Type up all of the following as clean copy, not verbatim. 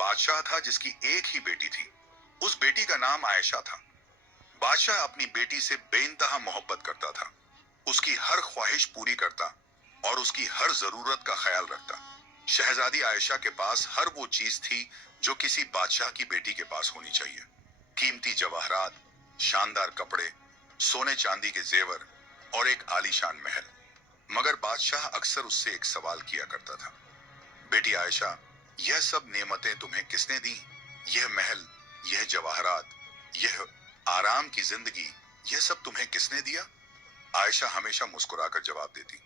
बादशाह था जिसकी एक ही बेटी थी। उस बेटी का नाम आयशा था। बादशाह अपनी बेटी से बेइंतहा मोहब्बत करता था, उसकी हर ख्वाहिश पूरी करता और उसकी हर जरूरत का ख्याल रखता। शहजादी आयशा के पास हर वो चीज थी जो किसी बादशाह की बेटी के पास होनी चाहिए। कीमती जवाहरात, शानदार कपड़े, सोने चांदी के जेवर और एक आलीशान महल। मगर बादशाह अक्सर उससे एक सवाल किया करता था, बेटी आयशा, यह सब नेमतें तुम्हें किसने दी? यह महल, यह जवाहरात, यह आराम की जिंदगी, यह सब तुम्हें किसने दिया? आयशा हमेशा मुस्कुराकर जवाब देती,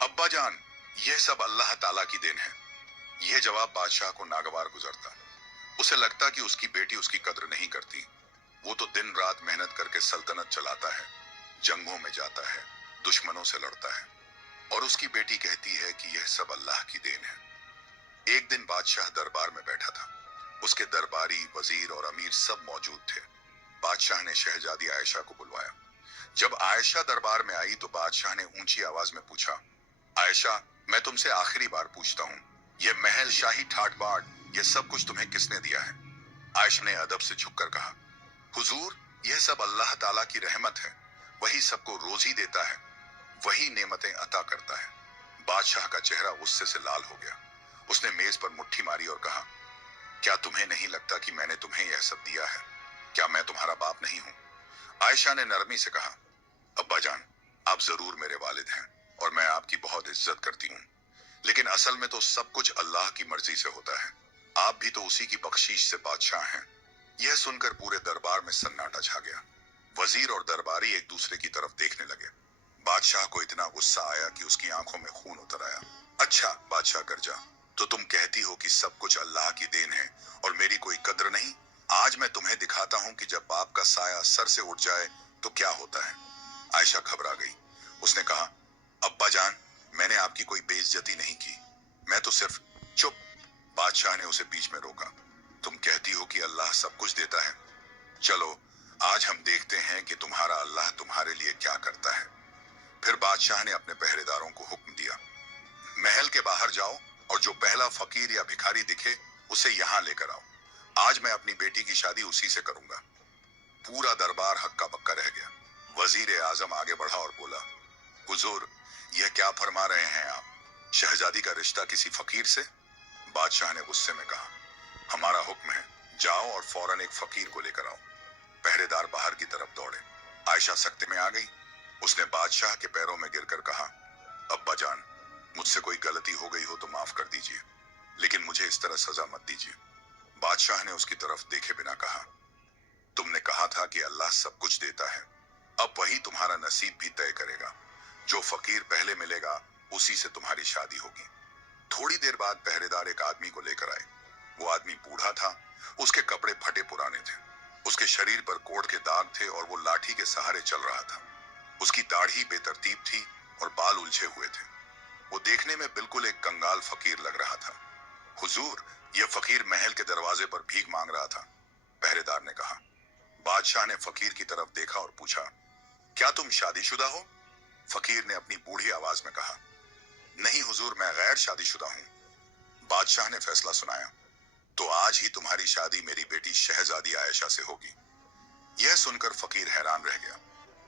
अब्बा जान, यह सब अल्लाह ताला की देन है। यह जवाब बादशाह को नागवार गुजरता। उसे लगता कि उसकी बेटी उसकी कद्र नहीं करती। वो तो दिन रात मेहनत करके सल्तनत चलाता है, जंगों में जाता है, दुश्मनों से लड़ता है, और उसकी बेटी कहती है कि यह सब अल्लाह की देन है। एक दिन बादशाह दरबार में बैठा था। उसके दरबारी, वजीर और अमीर सब मौजूद थे। बादशाह ने शहजादी आयशा को बुलवाया। जब आयशा दरबार में आई तो बादशाह ने ऊंची आवाज में पूछा, आयशा, मैं तुमसे आखिरी बार पूछता हूँ, यह महल, शाही ठाट बाट, यह सब कुछ तुम्हें किसने दिया है? आयशा ने अदब से झुककर कहा, हुजूर, यह सब अल्लाह ताला की रहमत है। वही सबको रोजी देता है, वही नेमतें अता करता है। बादशाह का चेहरा गुस्से से लाल हो गया। उसने मेज पर मुट्ठी मारी और कहा, क्या तुम्हें नहीं लगता कि मैंने तुम्हें यह सब दिया है? क्या मैं तुम्हारा बाप नहीं हूं? आयशा ने नरमी से कहा, अब्बा जान, आप जरूर मेरे वालिद हैं और मैं आपकी बहुत इज्जत करती हूँ, लेकिन असल में तो सब कुछ अल्लाह की मर्जी से होता है। आप भी तो उसी की बख्शीश से बादशाह हैं। यह सुनकर पूरे दरबार में सन्नाटा छा गया। वजीर और दरबारी एक दूसरे की तरफ देखने लगे। बादशाह को इतना गुस्सा आया कि उसकी आंखों में खून उतर आया। अच्छा बादशाह गर्जा, तो तुम कहती हो कि सब कुछ अल्लाह की देन है और मेरी कोई कद्र नहीं? आज मैं तुम्हें दिखाता हूँ कि जब बाप का साया सर से उठ जाए तो क्या होता है। आयशा घबरा गई। उसने कहा, अब्बा जान, मैंने आपकी कोई बेइज्जती नहीं की, मैं तो सिर्फ। चुप! बादशाह ने उसे बीच में रोका। तुम कहती हो कि अल्लाह सब कुछ देता है। चलो, आज हम देखते हैं कि तुम्हारा अल्लाह तुम्हारे लिए क्या करता है। फिर बादशाह ने अपने पहरेदारों को हुक्म दिया, महल के बाहर जाओ और जो पहला फकीर या भिखारी दिखे उसे यहाँ लेकर आओ। आज मैं अपनी बेटी की शादी उसी से करूंगा। पूरा दरबार हक्का बक्का रह गया। वजीर आजम आगे बढ़ा और बोला, हुजूर, यह क्या फरमा रहे हैं आप? शहजादी का रिश्ता किसी फकीर से? बादशाह ने गुस्से में कहा, हमारा हुक्म है, जाओ और फौरन एक फकीर को लेकर आओ। पहरेदार बाहर की तरफ दौड़े। आयशा सख्ते में आ गई। उसने बादशाह के पैरों में गिरकर कहा, अब्बा जान, मुझसे कोई गलती हो गई हो तो माफ कर दीजिए, लेकिन मुझे इस तरह सजा मत दीजिए। बादशाह ने उसकी तरफ देखे बिना कहा, तुमने कहा था कि अल्लाह सब कुछ देता है, अब वही तुम्हारा नसीब भी तय करेगा। जो फकीर पहले मिलेगा उसी से तुम्हारी शादी होगी। थोड़ी देर बाद पहरेदार एक आदमी को लेकर आए। वो आदमी बूढ़ा था, उसके कपड़े फटे पुराने थे, उसके शरीर पर कोढ़ के दाग थे और वो लाठी के सहारे चल रहा था। उसकी दाढ़ी बेतरतीब थी और बाल उलझे हुए थे। वो देखने में बिल्कुल एक कंगाल फकीर लग रहा था। हुजूर, यह फकीर महल के दरवाजे पर भीख मांग रहा था, पहरेदार ने कहा। बादशाह ने फकीर की तरफ देखा और पूछा, क्या तुम शादीशुदा हो? फकीर ने अपनी बूढ़ी आवाज में कहा, नहीं हुजूर, मैं गैर शादीशुदा हूँ। बादशाह ने फैसला सुनाया, तो आज ही तुम्हारी शादी मेरी बेटी शहजादी आयशा से होगी। यह सुनकर फकीर हैरान रह गया।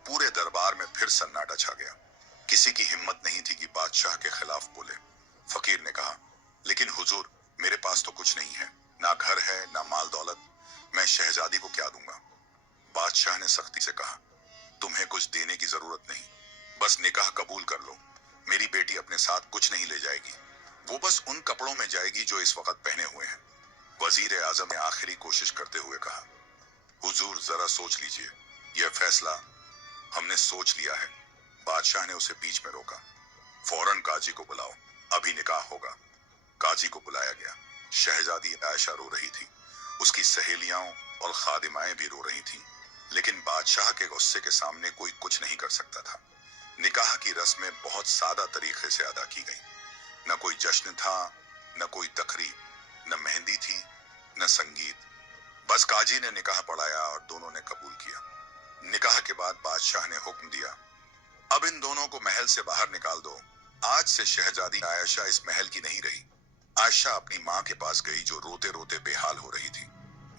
पूरे दरबार में फिर सन्नाटा छा गया। किसी की हिम्मत नहीं थी कि बादशाह के खिलाफ बोले। फकीर ने कहा, लेकिन हुजूर, मेरे पास तो कुछ नहीं है, ना घर है ना माल दौलत, मैं शहजादी को क्या दूंगा? बादशाह ने सख्ती से कहा, तुम्हें कुछ देने की जरूरत नहीं, बस निकाह कबूल कर लो। मेरी बेटी अपने साथ कुछ नहीं ले जाएगी, वो बस उन कपड़ों में जाएगी जो इस वक्त पहने हुए हैं। वजीर आजम ने आखिरी कोशिश करते हुए कहा, हुजूर जरा सोच लीजिए, यह फैसला हमने सोच लिया है। बादशाह ने उसे बीच में रोका, फौरन काजी को बुलाओ, अभी निकाह होगा। काजी को बुलाया गया। शहजादी आयशा रो रही थी, उसकी सहेलियां और खादिमाएं भी रो रही थीं, लेकिन बादशाह के गुस्से के सामने कोई कुछ नहीं कर सकता था। निकाह की रस्में बहुत सादा तरीके से अदा की गई। न कोई जश्न था, न कोई तकरीब, न मेहंदी थी, न संगीत। बस काजी ने निकाह पढ़ाया और दोनों ने कबूल किया। निकाह के बाद बादशाह ने हुक्म दिया, अब इन दोनों को महल से बाहर निकाल दो। आज से शहजादी आयशा इस महल की नहीं रही। आयशा अपनी माँ के पास गई जो रोते रोते बेहाल हो रही थी।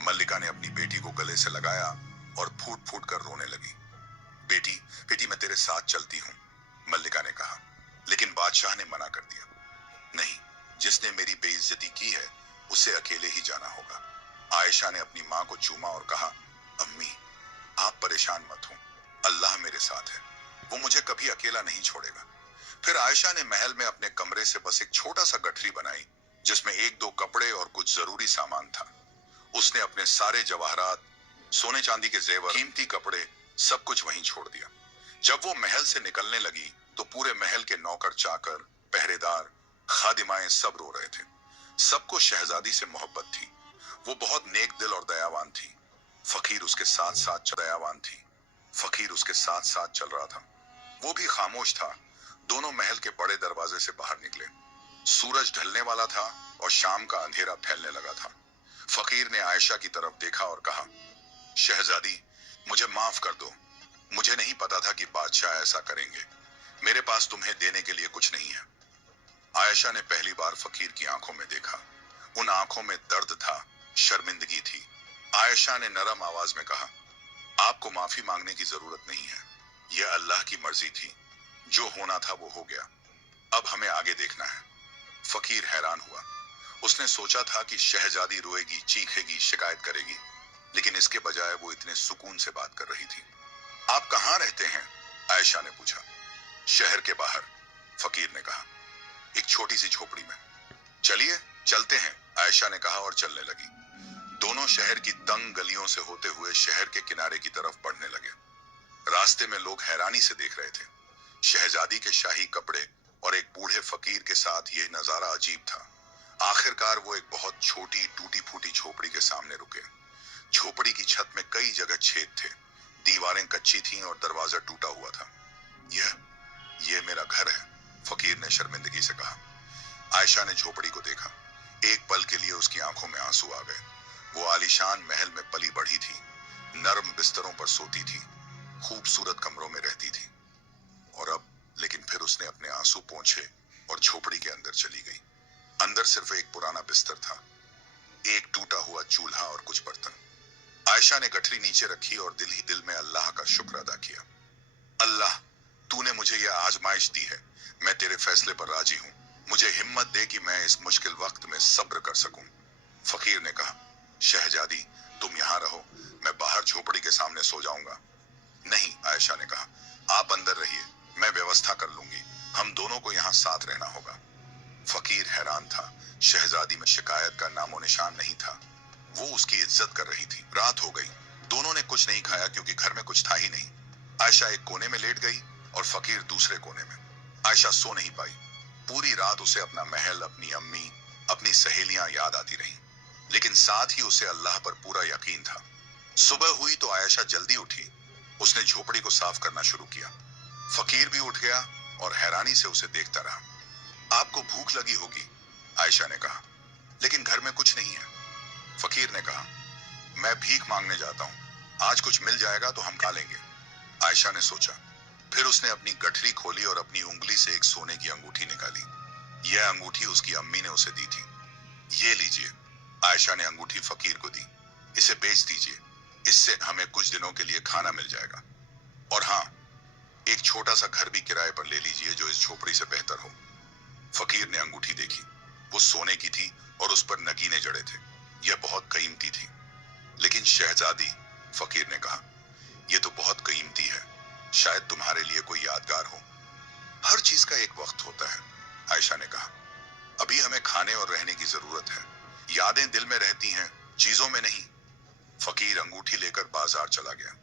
मल्लिका ने अपनी बेटी को गले से लगाया और फूट फूट कर रोने लगी। बेटी, बेटी मैं तेरे साथ चलती हूँ, मल्लिका ने कहा। लेकिन बादशाह ने मना कर दिया। नहीं, जिसने मेरी बेइज्जती की है उसे अकेले ही जाना होगा। आयशा ने अपनी माँ को चूमा और कहा, अम्मी आप परेशान मत हो, अल्लाह मेरे साथ है, वो मुझे कभी अकेला नहीं छोड़ेगा। फिर आयशा ने महल में अपने कमरे से बस एक छोटा सा गठरी बनाई जिसमें एक दो कपड़े और कुछ जरूरी सामान था। उसने अपने सारे जवाहरात, सोने चांदी के जेवर, कीमती कपड़े, सब कुछ वहीं छोड़ दिया। जब वो महल से निकलने लगी तो पूरे महल के नौकर चाकर, पहरेदार, खादिमाएं सब रो रहे थे। सबको शहजादी से मोहब्बत थी। वो बहुत नेक दिल और दयावान थी। फकीर उसके साथ साथ दयावान थी। फकीर उसके साथ साथ चल रहा था। वो भी खामोश था। दोनों महल के बड़े दरवाजे से बाहर निकले। सूरज ढलने वाला था और शाम का अंधेरा फैलने लगा था। फकीर ने आयशा की तरफ देखा और कहा, शहजादी मुझे माफ कर दो, मुझे नहीं पता था कि बादशाह ऐसा करेंगे। मेरे पास तुम्हें देने के लिए कुछ नहीं है। आयशा ने पहली बार फकीर की आंखों में देखा। उन आंखों में दर्द था, शर्मिंदगी थी। आयशा ने नरम आवाज में कहा, आपको माफी मांगने की जरूरत नहीं है, यह अल्लाह की मर्जी थी। जो होना था वो हो गया, अब हमें आगे देखना है। फकीर हैरान हुआ। उसने सोचा था कि शहजादी रोएगी, चीखेगी, शिकायत करेगी, लेकिन इसके बजाय वो इतने सुकून से बात कर रही थी। आप कहाँ रहते हैं? आयशा ने पूछा। शहर के बाहर, फकीर ने कहा, एक छोटी सी झोपड़ी में। चलिए चलते हैं, आयशा ने कहा और चलने लगी। दोनों शहर की तंग गलियों से होते हुए शहर के किनारे की तरफ बढ़ने लगे। रास्ते में लोग हैरानी से देख रहे थे। शहजादी के शाही कपड़े और एक बूढ़े फकीर के साथ यह नजारा अजीब था। आखिरकार वो एक बहुत छोटी टूटी फूटी झोपड़ी के सामने रुके। झोपड़ी की छत में कई जगह छेद थे, दीवारें कच्ची थीं और दरवाजा टूटा हुआ था। यह मेरा घर है, फकीर ने शर्मिंदगी से कहा। आयशा ने झोपड़ी को देखा। एक पल के लिए उसकी आंखों में आंसू आ गए। वो आलीशान महल में पली बढ़ी थी, नरम बिस्तरों पर सोती थी, खूबसूरत कमरों में रहती थी। और अब, लेकिन फिर उसने अपने आंसू पोंछे और झोपड़ी के अंदर चली गई। अंदर सिर्फ एक पुराना बिस्तर था, एक टूटा हुआ चूल्हा और कुछ बर्तन। आयशा ने गठरी नीचे रखी और दिल ही दिल में अल्लाह का शुक्र अदा किया। अल्लाह, तूने मुझे यह आजमाइश दी है, मैं तेरे फैसले पर राजी हूँ। मुझे हिम्मत दे कि मैं इस मुश्किल वक्त में सब्र कर सकूं। फकीर ने कहा, शहजादी तुम यहाँ रहो, मैं बाहर झोपड़ी के सामने सो जाऊंगा। नहीं, आयशा ने कहा, आप अंदर रहिए, मैं व्यवस्था कर लूंगी। हम दोनों को यहाँ साथ रहना होगा। फकीर हैरान था। शहजादी में शिकायत का नामो निशान नहीं था। वो उसकी इज्जत कर रही थी। रात हो गई। दोनों ने कुछ नहीं खाया क्योंकि घर में कुछ था ही नहीं। आयशा एक कोने में लेट गई और फकीर दूसरे कोने में। आयशा सो नहीं पाई। पूरी रात उसे अपना महल, अपनी अम्मी, अपनी सहेलियां याद आती रहीं। लेकिन साथ ही उसे अल्लाह पर पूरा यकीन था। सुबह हुई तो आयशा जल्दी उठी। उसने झोपड़ी को साफ करना शुरू किया। फकीर भी उठ गया और हैरानी से उसे देखता रहा। आपको भूख लगी होगी, आयशा ने कहा, लेकिन घर में कुछ नहीं है। फकीर ने कहा, मैं भीख मांगने जाता हूँ, आज कुछ मिल जाएगा तो हम खा लेंगे। आयशा ने सोचा। फिर उसने अपनी गठरी खोली और अपनी उंगली से एक सोने की अंगूठी निकाली। यह अंगूठी उसकी अम्मी ने उसे दी थी। ये लीजिए, आयशा ने अंगूठी फकीर को दी। इसे बेच दीजिए, इससे हमें कुछ दिनों के लिए खाना मिल जाएगा। और हाँ, एक छोटा सा घर भी किराए पर ले लीजिए जो इस झोपड़ी से बेहतर हो। फकीर ने अंगूठी देखी। वो सोने की थी और उस पर नगीने जड़े थे। यह बहुत कीमती थी। लेकिन शहजादी, फकीर ने कहा, यह तो बहुत कीमती है, शायद तुम्हारे लिए कोई यादगार हो। हर चीज का एक वक्त होता है, आयशा ने कहा। अभी हमें खाने और रहने की जरूरत है। यादें दिल में रहती हैं, चीजों में नहीं। फकीर अंगूठी लेकर बाजार चला गया।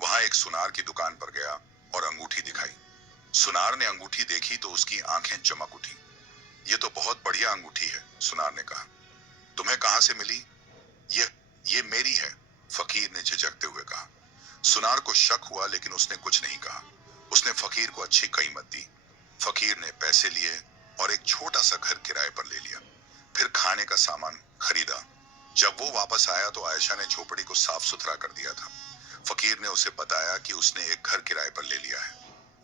वहां एक सुनार की दुकान पर गया और अंगूठी दिखाई। सुनार ने अंगूठी देखी तो उसकी आंखें चमक उठी। ये तो बहुत बढ़िया अंगूठी है, सुनार ने कहा। तुम्हें कहां से मिली? ये ये मेरी है, फकीर ने झिझकते हुए कहा। सुनार को शक हुआ लेकिन उसने कुछ नहीं कहा। उसने फकीर को अच्छी कीमत दी। फकीर ने पैसे लिए और एक छोटा सा घर किराए पर ले लिया। फिर खाने का सामान खरीदा। जब वो वापस आया तो आयशा ने झोपड़ी को साफ सुथरा कर दिया था। फकीर ने उसे बताया कि उसने एक घर किराए पर ले लिया है।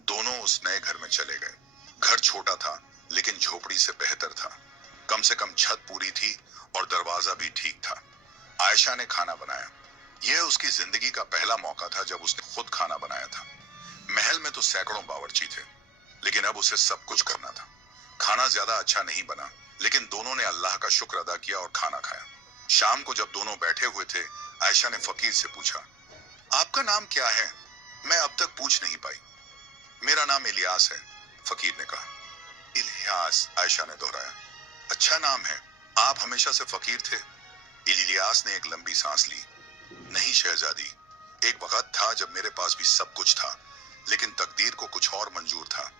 दोनों उस नए घर में चले गए। घर छोटा था लेकिन झोपड़ी से बेहतर था। कम से कम छत पूरी थी और दरवाजा भी ठीक था। आयशा ने खाना बनाया। यह उसकी जिंदगी का पहला मौका था जब उसने खुद खाना बनाया था। महल में तो सैकड़ों बावर्ची थे, लेकिन अब उसे सब कुछ करना था। खाना ज्यादा अच्छा नहीं बना, लेकिन दोनों ने अल्लाह का शुक्र अदा किया और खाना खाया। शाम को जब दोनों बैठे हुए थे, आयशा ने फकीर से पूछा, आपका नाम क्या है? मैं अब तक पूछ नहीं पाई। मेरा नाम इलियास है, फकीर ने कहा। इलियास, आयशा ने दोहराया। अच्छा नाम है। आप हमेशा से फकीर थे? इलियास ने एक लंबी सांस ली। नहीं शहजादी, एक वक्त था जब मेरे पास भी सब कुछ था, लेकिन तकदीर को कुछ और मंजूर था।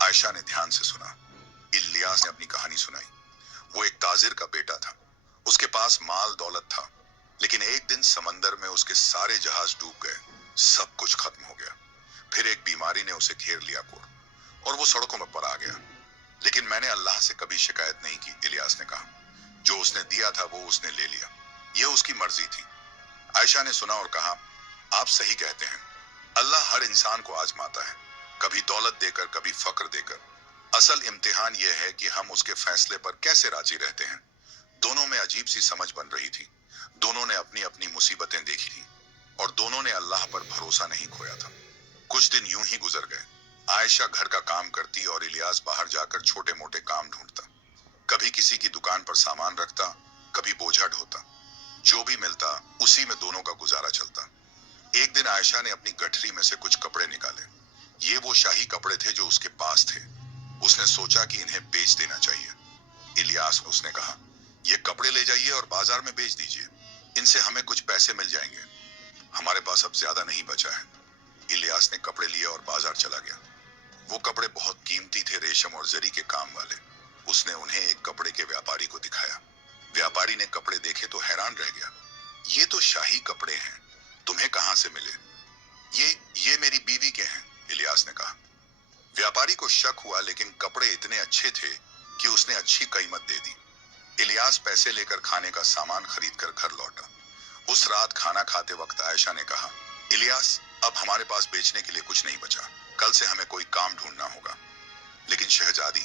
आयशा ने ध्यान से सुना। इलियास ने अपनी कहानी सुनाई। वो एक ताजिर का बेटा था। उसके पास माल दौलत था, लेकिन एक दिन समंदर में उसके सारे जहाज डूब गए। सब कुछ खत्म हो गया। फिर एक बीमारी ने उसे घेर लिया और वो सड़कों में पड़ आ गया। लेकिन मैंने अल्लाह से कभी शिकायत नहीं की, इलियास ने कहा। जो उसने दिया था वो उसने ले लिया। यह उसकी मर्जी थी। आयशा ने सुना और कहा, आप सही कहते हैं। अल्लाह हर इंसान को आजमाता है, कभी दौलत देकर, कभी फक्र देकर। असल इम्तिहान यह है कि हम उसके फैसले पर कैसे राजी रहते हैं। दोनों में अजीब सी समझ बन रही थी। दोनों ने अपनी अपनी मुसीबतें देखी थी और दोनों ने अल्लाह पर भरोसा नहीं खोया था। कुछ दिन यूं ही गुजर गए। आयशा घर का काम करती और इलियास बाहर जाकर छोटे मोटे काम ढूंढता। कभी किसी की दुकान पर सामान रखता, कभी बोझा ढोता। जो भी मिलता उसी में दोनों का गुजारा चलता। एक दिन आयशा ने अपनी गठरी में से कुछ कपड़े निकाले। ये वो शाही कपड़े थे जो उसके पास थे। उसने सोचा कि इन्हें बेच देना चाहिए। इलियास, उसने कहा, ये कपड़े ले जाइए और बाजार में बेच दीजिए। इनसे हमें कुछ पैसे मिल जाएंगे। हमारे पास अब ज्यादा नहीं बचा है। इलियास ने कपड़े लिए और बाजार चला गया। वो कपड़े बहुत कीमती थे, रेशम और जरी के काम वाले। उसने उन्हें एक कपड़े के व्यापारी को दिखाया। व्यापारी ने कपड़े देखे तो हैरान रह गया। ये तो शाही कपड़े हैं, तुम्हें कहां से मिले? ये मेरी बीवी के हैं, इलियास ने कहा। व्यापारी को शक हुआ, लेकिन कपड़े इतने अच्छे थे कि उसने अच्छी कीमत दे दी। इलियास पैसे लेकर खाने का सामान खरीद कर घर लौटा। उस रात खाना खाते वक्त आयशा ने कहा, इलियास, अब हमारे पास बेचने के लिए कुछ नहीं बचा। कल से हमें कोई काम ढूंढना होगा। लेकिन शहजादी,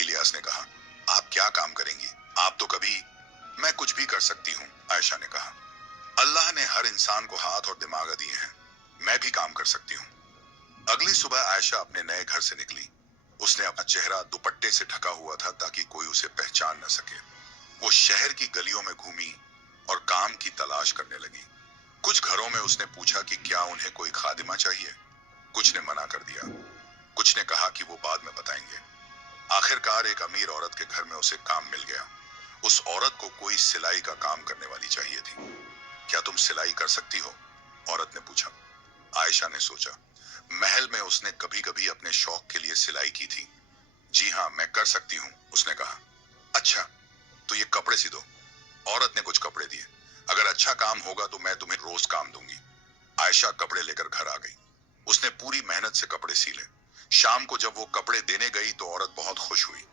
इलियास ने कहा, आप क्या काम करेंगी? आप तो कभी। मैं कुछ भी कर सकती हूँ, आयशा ने कहा। अल्लाह ने हर इंसान को हाथ और दिमाग दिए हैं। मैं भी काम कर सकती हूँ। अगली सुबह आयशा अपने नए घर से निकली। उसने अपना चेहरा दुपट्टे से ढका हुआ था ताकि कोई उसे पहचान न सके। वो शहर की गलियों में घूमी और काम की तलाश करने लगी। कुछ घरों में उसने पूछा कि क्या उन्हें कोई खादिमा चाहिए। कुछ ने मना कर दिया। कुछ ने कहा कि वो बाद में बताएंगे। आखिरकार एक अमीर औरत के घर में उसे काम मिल गया। उस औरत को कोई सिलाई का काम करने वाली चाहिए थी। क्या तुम सिलाई कर सकती हो? औरत ने पूछा। आयशा ने सोचा। महल में उसने कभी कभी अपने शौक के लिए सिलाई की थी। जी हाँ, मैं कर सकती हूँ, उसने कहा। अच्छा, तो ये कपड़े सी दो। औरत ने कुछ कपड़े दिए। अगर अच्छा काम होगा तो मैं तुम्हें रोज काम दूंगी। आयशा कपड़े लेकर घर आ गई। उसने पूरी मेहनत से कपड़े सीले। शाम को जब वो कपड़े देने गई तो औरत बहुत खुश हुई।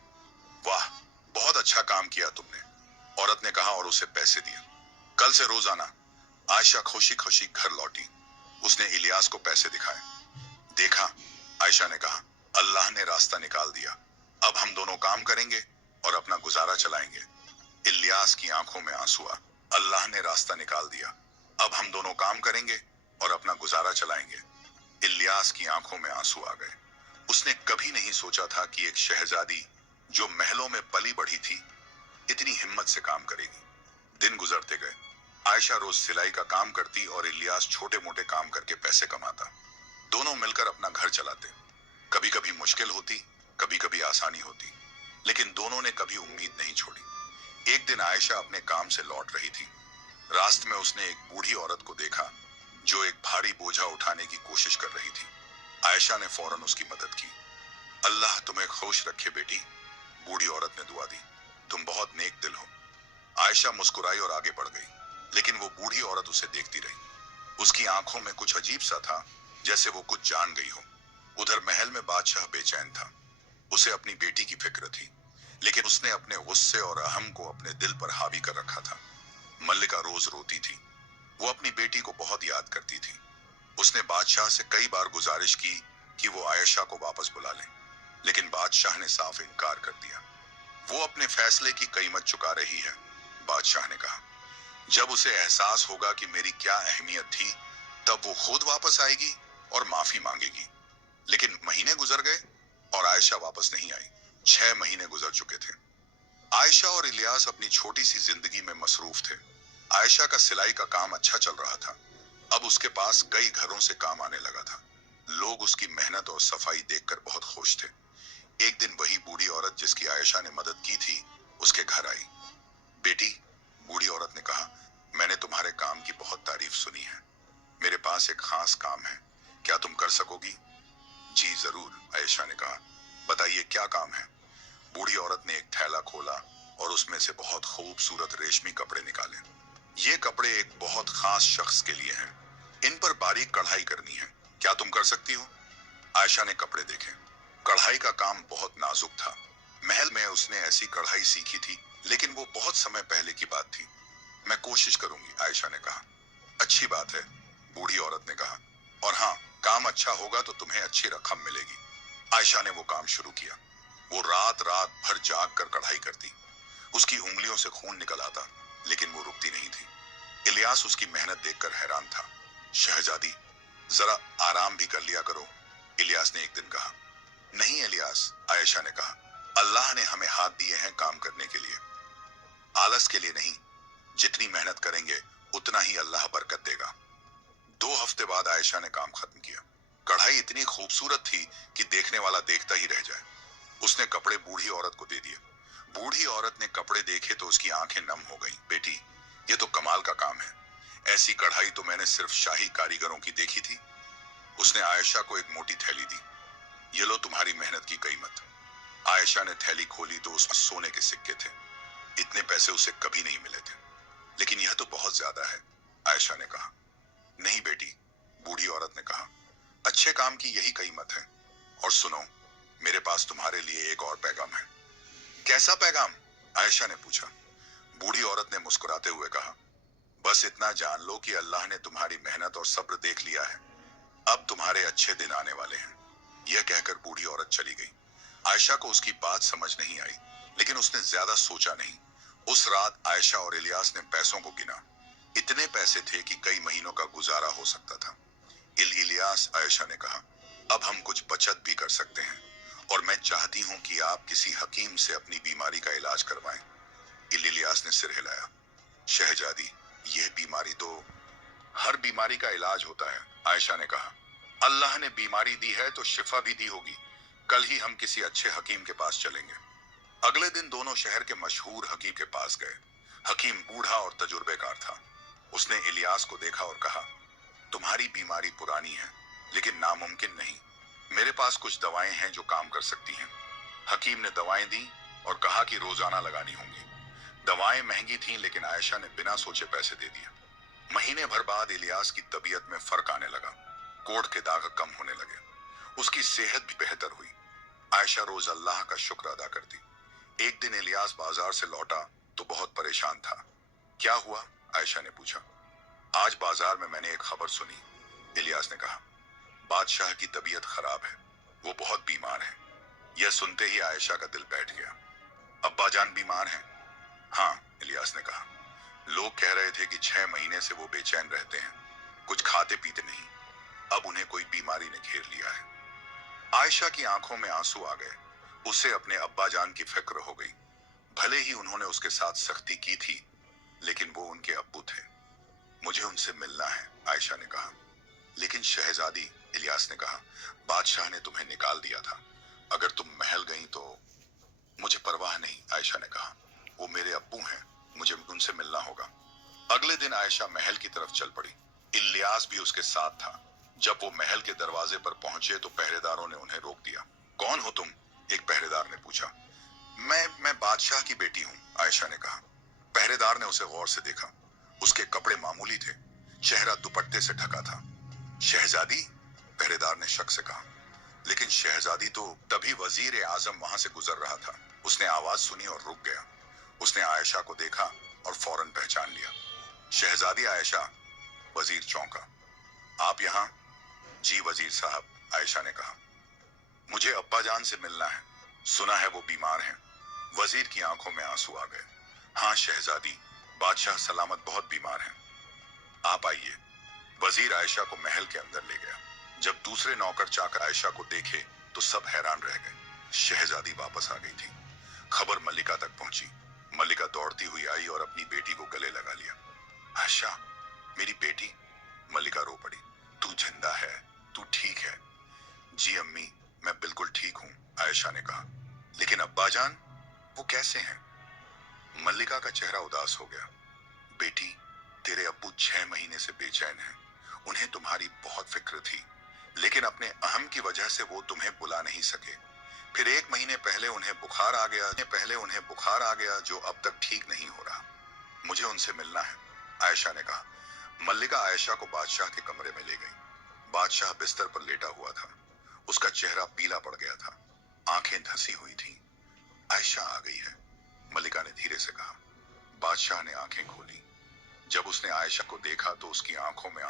वाह, बहुत अच्छा काम किया तुमने, औरत ने कहा और उसे पैसे दिए। कल से रोज आना। आयशा खुशी खुशी घर लौटी। उसने इलियास को पैसे दिखाए। देखा, आयशा ने कहा, अल्लाह ने रास्ता निकाल दिया। अब हम दोनों काम करेंगे और अपना गुजारा चलाएंगे। इलियास की आंखों में आंसू आ। अल्लाह ने रास्ता निकाल दिया। अब हम दोनों काम करेंगे और अपना गुजारा चलाएंगे। इलियास की आंखों में आंसू आ गए। उसने कभी नहीं सोचा था कि एक शहजादी जो महलों में पली बढ़ी थी, इतनी हिम्मत से काम करेगी। दिन गुजरते गए। आयशा रोज सिलाई का काम करती और इलियास छोटे मोटे काम करके पैसे कमाता। दोनों मिलकर अपना घर चलाते। कभी कभी मुश्किल होती, कभी कभी आसानी होती, लेकिन दोनों ने कभी उम्मीद नहीं छोड़ी। एक दिन आयशा अपने काम से लौट रही थी। रास्ते में उसने एक बूढ़ी औरत को देखा जो एक भारी बोझा उठाने की कोशिश कर रही थी। आयशा ने फौरन उसकी मदद की। अल्लाह तुम्हें खुश रखे बेटी, बूढ़ी औरत ने दुआ दी। तुम बहुत नेक दिल हो। आयशा मुस्कुराई और आगे बढ़ गई, लेकिन वो बूढ़ी औरत उसे देखती रही। उसकी आंखों में कुछ अजीब सा था, जैसे वो कुछ जान गई हो। उधर महल में बादशाह बेचैन था। उसे अपनी बेटी की फिक्र थी, लेकिन उसने अपने गुस्से और अहम को अपने दिल पर हावी कर रखा था। मल्लिका रोज रोती थी। वो अपनी बेटी को बहुत याद करती थी। उसने बादशाह से कई बार गुजारिश की कि वो आयशा को वापस बुला ले, लेकिन बादशाह ने साफ इनकार कर दिया। वो अपने फैसले की कीमत चुका रही है, बादशाह ने कहा। जब उसे एहसास होगा कि मेरी क्या अहमियत थी, तब वो खुद वापस आएगी और माफी मांगेगी। लेकिन महीने गुजर गए और आयशा वापस नहीं आई। 6 महीने गुजर चुके थे। आयशा और इलियास अपनी छोटी सी जिंदगी में मसरूफ थे। आयशा का सिलाई का काम अच्छा चल रहा था। अब उसके पास कई घरों से काम आने लगा था। लोग उसकी मेहनत और सफाई देखकर बहुत खुश थे। एक दिन वही बूढ़ी औरत जिसकी आयशा ने मदद की थी, उसके घर आई। बेटी, बूढ़ी औरत ने कहा, मैंने तुम्हारे काम की बहुत तारीफ सुनी है। मेरे पास एक खास काम है, क्या तुम कर सकोगी? जी जरूर, आयशा ने कहा। बताइए क्या काम है? बूढ़ी औरत ने एक थैला खोला और उसमें से बहुत खूबसूरत रेशमी कपड़े निकाले। ये कपड़े एक बहुत खास शख्स के लिए हैं। इन पर बारीक कढ़ाई करनी है, क्या तुम कर सकती हो? आयशा ने कपड़े देखे। कढ़ाई का काम बहुत नाजुक था। महल में उसने ऐसी कढ़ाई सीखी थी, लेकिन वो बहुत समय पहले की बात थी। मैं कोशिश करूंगी, आयशा ने कहा। अच्छी बात है, बूढ़ी औरत ने कहा। और हाँ, काम अच्छा होगा तो तुम्हें अच्छी रकम मिलेगी। आयशा ने वो काम शुरू किया। वो रात रात भर जाग कर कढ़ाई करती। उसकी उंगलियों से खून निकल आता, लेकिन वो रुकती नहीं थी। इलियास उसकी मेहनत देखकर हैरान था। शहजादी, जरा आराम भी कर लिया करो, इलियास ने एक दिन कहा। नहीं इलियास, आयशा ने कहा, अल्लाह ने हमें हाथ दिए हैं काम करने के लिए, आलस के लिए नहीं। जितनी मेहनत करेंगे उतना ही अल्लाह बरकत देगा। 2 हफ्ते बाद आयशा ने काम खत्म किया। कढ़ाई इतनी खूबसूरत थी कि देखने वाला देखता ही रह जाए। उसने कपड़े बूढ़ी औरत को दे दिए। बूढ़ी औरत ने कपड़े देखे तो उसकी आंखें नम हो गईं। बेटी, ये तो कमाल का काम है। ऐसी कढ़ाई तो मैंने सिर्फ शाही कारीगरों की देखी थी। उसने आयशा को एक मोटी थैली दी। ये लो तुम्हारी मेहनत की कीमत। आयशा ने थैली खोली तो उसमें सोने के सिक्के थे। इतने पैसे उसे कभी नहीं मिले थे। लेकिन यह तो बहुत ज्यादा है, आयशा ने कहा। नहीं बेटी, बूढ़ी औरत ने कहा, अच्छे काम की यही कीमत है। और सुनो, मेरे पास तुम्हारे लिए एक और पैगाम है। कैसा पैगाम? आयशा ने पूछा। बूढ़ी औरत ने मुस्कुराते हुए कहा, बस इतना जान लो कि अल्लाह ने तुम्हारी मेहनत और सब्र देख लिया है। अब तुम्हारे अच्छे दिन आने वाले हैं। यह कहकर बूढ़ी औरत चली गई। आयशा को उसकी बात समझ नहीं आई, लेकिन उसने ज्यादा सोचा नहीं। उस रात आयशा और इलियास ने पैसों को गिना। इतने पैसे थे कि कई महीनों का गुजारा हो सकता था। इलियास, आयशा ने कहा, अब हम कुछ बचत भी कर सकते हैं, और मैं चाहती हूँ कि आप किसी हकीम से अपनी बीमारी का इलाज करवाएं। इलियास ने सिर हिलाया। शहजादी, यह बीमारी तो हर बीमारी का इलाज होता है, आयशा ने कहा। अल्लाह ने बीमारी दी है तो शिफा भी दी होगी। कल ही हम किसी अच्छे हकीम के पास चलेंगे। अगले दिन दोनों शहर के मशहूर हकीम के पास गए। हकीम बूढ़ा और तजुर्बेकार था। उसने इलियास को देखा और कहा, तुम्हारी बीमारी पुरानी है, लेकिन नामुमकिन नहीं। मेरे पास कुछ दवाएं हैं जो काम कर सकती हैं। हकीम ने दवाएं दी और कहा कि रोजाना लगानी होंगी। दवाएं महंगी थीं, लेकिन आयशा ने बिना सोचे पैसे दे दिए। महीने भर बाद इलियास की तबीयत में फर्क आने लगा। कोढ़ के दाग कम होने लगे। उसकी सेहत भी बेहतर हुई। आयशा रोज अल्लाह का शुक्र अदा करती। एक दिन इलियास बाजार से लौटा तो बहुत परेशान था। क्या हुआ? आयशा ने पूछा। आज बाजार में मैंने एक खबर सुनी, इलियास ने कहा। बादशाह की तबीयत खराब है, वो बहुत बीमार है। यह सुनते ही आयशा का दिल बैठ गया। अब्बा जान बीमार हैं? हाँ, इलियास ने कहा। लोग कह रहे थे कि 6 महीने से वो बेचैन रहते हैं, कुछ खाते पीते नहीं। अब उन्हें कोई बीमारी ने घेर लिया है। आयशा की आंखों में आंसू आ गए। उसे अपने अब्बा जान की फिक्र हो गई। भले ही उन्होंने उसके साथ सख्ती की थी, लेकिन वो उनके अब्बू थे। मुझे उनसे मिलना है, आयशा ने कहा। लेकिन शहजादी, इलियास ने कहा, बादशाह ने तुम्हें निकाल दिया था। अगर तुम महल गई तो। मुझे परवाह नहीं, आयशा ने कहा। वो मेरे अब्बू हैं, मुझे उनसे मिलना होगा। अगले दिन आयशा महल की तरफ चल पड़ी। इलियास भी उसके साथ था। जब वो महल के दरवाजे पर पहुंचे तो पहरेदारों ने उन्हें रोक दिया। कौन हो तुम? एक पहरेदार ने पूछा। मैं बादशाह की बेटी हूँ, आयशा ने कहा। पहरेदार ने उसे गौर से देखा। उसके कपड़े मामूली थे, चेहरा दुपट्टे से ढका था। शहजादी? पहरेदार ने शक से कहा। लेकिन शहजादी तो तभी वजीर आजम वहां से गुजर रहा था। उसने आवाज सुनी और रुक गया। उसने आयशा को देखा और फौरन पहचान लिया। शहजादी आयशा। वजीर चौंका। आप यहाँ? जी वजीर साहब, आयशा ने कहा। मुझे अब्बा जान से मिलना है, सुना है वो बीमार हैं। वजीर की आंखों में आंसू आ गए। हाँ शहजादी, बादशाह सलामत बहुत बीमार हैं। आप आइए। वजीर आयशा को महल के अंदर ले गया। जब दूसरे नौकर चाकर आयशा को देखे तो सब हैरान रह गए। शहजादी वापस आ गई थी। खबर मल्लिका तक पहुंची। मल्लिका दौड़ती हुई आई और अपनी बेटी को गले लगा लिया। आयशा, मेरी बेटी। मल्लिका रो पड़ी। तू जिंदा है, तू ठीक है? जी अम्मी, मैं बिल्कुल ठीक हूँ, आयशा ने कहा। लेकिन अब्बाजान, वो कैसे हैं? मल्लिका का चेहरा उदास हो गया। बेटी, तेरे अब्बू 6 महीने से बेचैन हैं। उन्हें तुम्हारी बहुत फिक्र थी, लेकिन अपने अहम की वजह से वो तुम्हें बुला नहीं सके। फिर 1 महीने पहले उन्हें बुखार आ गया जो अब तक ठीक नहीं हो रहा। मुझे उनसे मिलना है, आयशा ने कहा। मल्लिका आयशा को बादशाह के कमरे में ले गई। बादशाह बिस्तर पर लेटा हुआ था। उसका चेहरा पीला पड़ गया था, आंखें धंसी हुई थीं। आयशा आ गई है, मल्लिका ने धीरे से कहा। बादशाह ने आंखें खोली। जब उसने आयशा को देखा तो उसकी आंखों में